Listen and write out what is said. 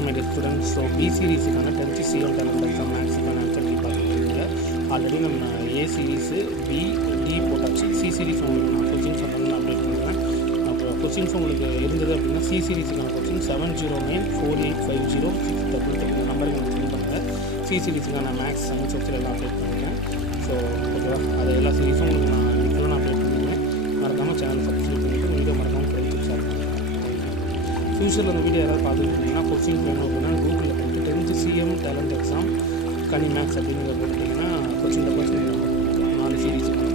my dear students. So B சீரீஸுக்கான 10th CM talent exam மேக்ஸுக்கான answer key பார்த்துருக்கீங்க. Already நம்ம ஏ சீரீஸு பி டி போட்டாச்சு. C series உங்களுக்கு நான் கொஸ்டின்ஸ் வந்து அப்டேட் பண்ணுறேன். அப்புறம் கொஸ்டின்ஸ் உங்களுக்கு இருந்தது அப்படின்னா சி சீரீஸுக்கான கொஸ்டின் 7094850633 நம்பருக்கு எனக்கு ஃபில் பண்ணுங்கள். சி சீரீஸுக்கான மேக்ஸ் சயின்ஸ் சோசியல் எல்லாம் அப்டேட் பண்ணுறேன். ஸோ ஓகேவா, அது எல்லா சீரீஸும் உங்களுக்கு நான் அப்டேட் பண்ணுவேன். மறக்காமல் சேனல் சப்ஸ்கிரைப் பண்ணிவிட்டு வீடியோ மறக்காமல் ஃப்ரெண்ட்ஸுக்கு ஷேர் பண்ணுங்கள். ஃபியூச்சரில் அந்த வீடியோ யாராவது பார்த்துக்கிட்டிங்கன்னா கொஸ்டின் வேணும் அப்படின்னா கூகுளில் போட்டு 10th சிஎம் டேலண்ட் எக்ஸாம் கனி மேக்ஸ் அப்படின்னு போட்டுட்டிங்கன்னா கொஸ்டின் டெபாசிட் 4 சீரீஸுக்கான